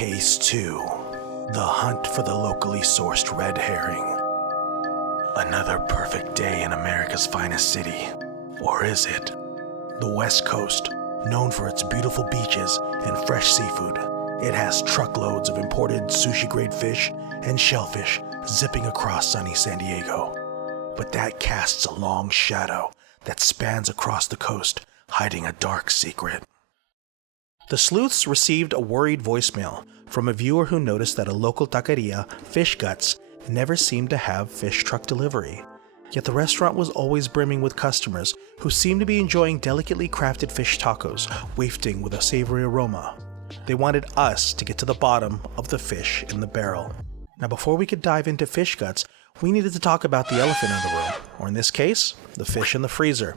Case 2. The hunt for the locally sourced red herring. Another perfect day in America's finest city. Or is it? The West Coast, known for its beautiful beaches and fresh seafood. It has truckloads of imported sushi-grade fish and shellfish zipping across sunny San Diego. But that casts a long shadow that spans across the coast, hiding a dark secret. The Sleuths received a worried voicemail from a viewer who noticed that a local taqueria, Fish Guts, never seemed to have fish truck delivery. Yet the restaurant was always brimming with customers who seemed to be enjoying delicately crafted fish tacos, wafting with a savory aroma. They wanted us to get to the bottom of the fish in the barrel. Now, before we could dive into Fish Guts, we needed to talk about the elephant in the room, or in this case, the fish in the freezer.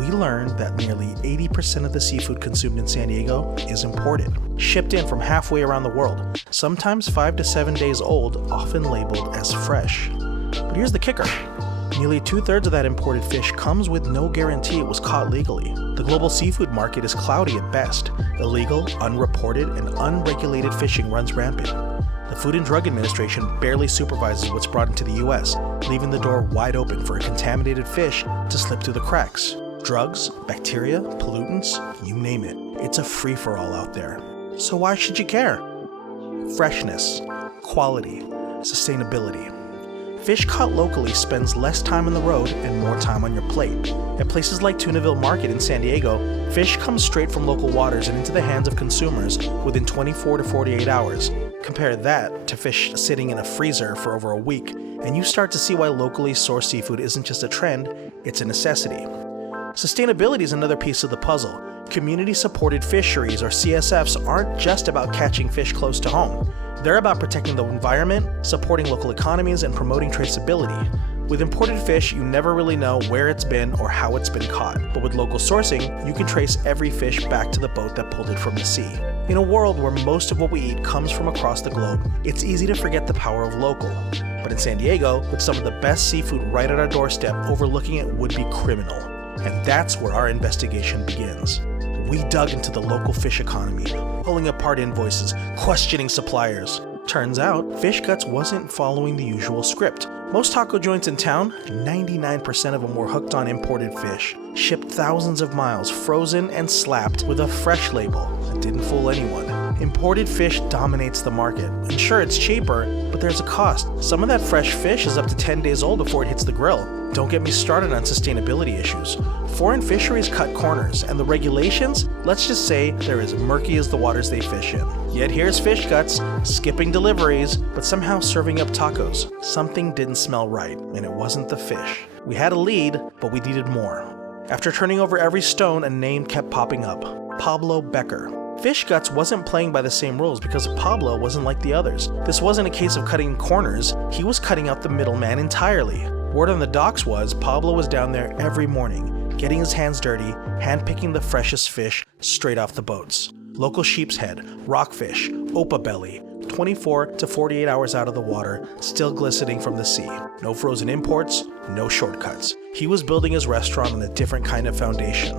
We learned that nearly 80% of the seafood consumed in San Diego is imported, shipped in from halfway around the world, sometimes 5 to 7 days old, often labeled as fresh. But here's the kicker. Nearly 2/3 of that imported fish comes with no guarantee it was caught legally. The global seafood market is cloudy at best. Illegal, unreported, and unregulated fishing runs rampant. The Food and Drug Administration barely supervises what's brought into the US, leaving the door wide open for a contaminated fish to slip through the cracks. Drugs, bacteria, pollutants, you name it. It's a free-for-all out there. So why should you care? Freshness, quality, sustainability. Fish caught locally spends less time on the road and more time on your plate. At places like Tunaville Market in San Diego, fish comes straight from local waters and into the hands of consumers within 24 to 48 hours. Compare that to fish sitting in a freezer for over a week, and you start to see why locally sourced seafood isn't just a trend, it's a necessity. Sustainability is another piece of the puzzle. Community-supported fisheries, or CSFs, aren't just about catching fish close to home. They're about protecting the environment, supporting local economies, and promoting traceability. With imported fish, you never really know where it's been or how it's been caught. But with local sourcing, you can trace every fish back to the boat that pulled it from the sea. In a world where most of what we eat comes from across the globe, it's easy to forget the power of local. But in San Diego, with some of the best seafood right at our doorstep, overlooking it would be criminal. And that's where our investigation begins. We dug into the local fish economy, pulling apart invoices, questioning suppliers. Turns out, Fish Guts wasn't following the usual script. Most taco joints in town, 99% of them were hooked on imported fish, shipped thousands of miles, frozen and slapped with a fresh label that didn't fool anyone. Imported fish dominates the market. And sure, it's cheaper, but there's a cost. Some of that fresh fish is up to 10 days old before it hits the grill. Don't get me started on sustainability issues. Foreign fisheries cut corners, and the regulations, let's just say, they're as murky as the waters they fish in. Yet here's Fish Guts, skipping deliveries, but somehow serving up tacos. Something didn't smell right, and it wasn't the fish. We had a lead, but we needed more. After turning over every stone, a name kept popping up. Pablo Becker. Fish Guts wasn't playing by the same rules because Pablo wasn't like the others. This wasn't a case of cutting corners, he was cutting out the middleman entirely. Word on the docks was Pablo was down there every morning, getting his hands dirty, handpicking the freshest fish straight off the boats. Local sheep's head, rockfish, opa belly, 24 to 48 hours out of the water, still glistening from the sea. No frozen imports, no shortcuts. He was building his restaurant on a different kind of foundation.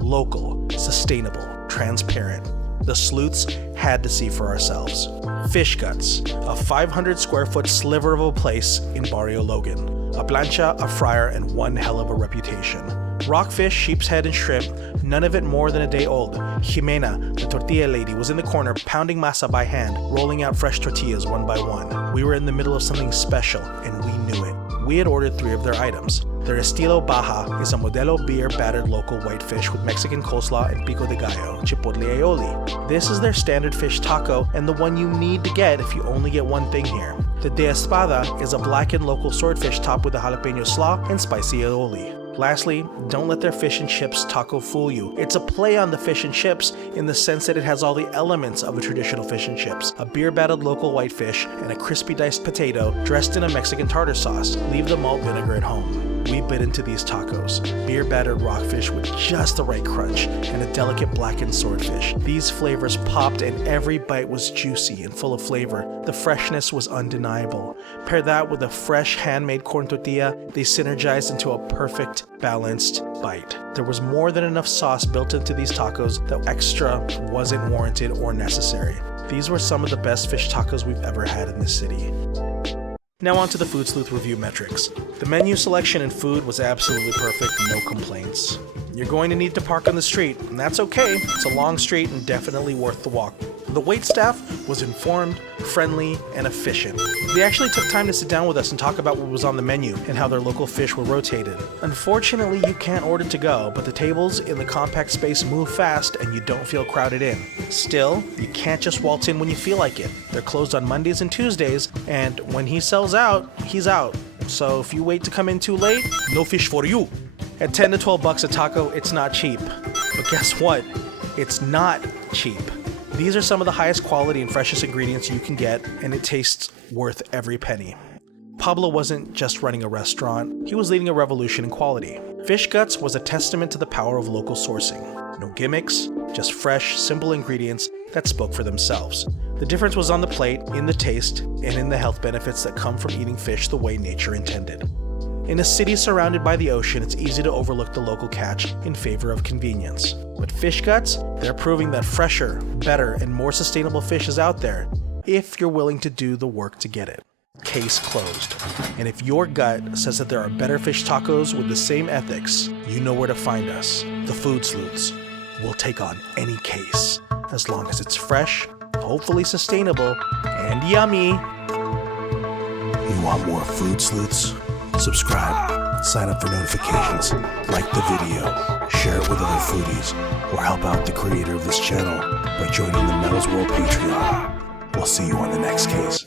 Local, sustainable, transparent. The Sleuths had to see for ourselves. Fish Guts, a 500 square foot sliver of a place in Barrio Logan. A plancha, a fryer, and one hell of a reputation. Rockfish, sheep's head, and shrimp, none of it more than a day old. Jimena, the tortilla lady, was in the corner pounding masa by hand, rolling out fresh tortillas one by one. We were in the middle of something special, and we knew it. We had ordered 3 of their items. Their estilo baja is a Modelo beer battered local whitefish with Mexican coleslaw and pico de gallo, chipotle aioli. This is their standard fish taco and the one you need to get if you only get one thing here. The de espada is a blackened local swordfish topped with a jalapeno slaw and spicy aioli. Lastly, don't let their fish and chips taco fool you. It's a play on the fish and chips in the sense that it has all the elements of a traditional fish and chips. A beer-battled local whitefish and a crispy diced potato dressed in a Mexican tartar sauce. Leave the malt vinegar at home. we bit into these tacos. Beer-battered rockfish with just the right crunch, and a delicate blackened swordfish. These flavors popped and every bite was juicy and full of flavor. The freshness was undeniable. Pair that with a fresh handmade corn tortilla, they synergized into a perfect, balanced bite. There was more than enough sauce built into these tacos that extra wasn't warranted or necessary. These were some of the best fish tacos we've ever had in this city. Now on to the Food Sleuth review metrics. The menu selection and food was absolutely perfect, no complaints. You're going to need to park on the street, and that's okay. It's a long street and definitely worth the walk. The waitstaff was informed, friendly, and efficient. They actually took time to sit down with us and talk about what was on the menu and how their local fish were rotated. Unfortunately, you can't order to go, but the tables in the compact space move fast and you don't feel crowded in. Still, you can't just waltz in when you feel like it. They're closed on Mondays and Tuesdays, and when he sells out, he's out. So if you wait to come in too late, no fish for you. At $10 to $12 a taco, it's not cheap. But guess what? It's not cheap. These are some of the highest quality and freshest ingredients you can get, and it tastes worth every penny. Pablo wasn't just running a restaurant, he was leading a revolution in quality. Fish Guts was a testament to the power of local sourcing. No gimmicks, just fresh, simple ingredients that spoke for themselves. The difference was on the plate, in the taste, and in the health benefits that come from eating fish the way nature intended. In a city surrounded by the ocean, it's easy to overlook the local catch in favor of convenience. But Fish Guts, they're proving that fresher, better, and more sustainable fish is out there if you're willing to do the work to get it. Case closed. And if your gut says that there are better fish tacos with the same ethics, you know where to find us. The Food Sleuths will take on any case, as long as it's fresh, hopefully sustainable, and yummy. You want more Food Sleuths? Subscribe, sign up for notifications, like the video, share it with other foodies, or help out the creator of this channel by joining the Mel's World Patreon. We'll see you on the next case.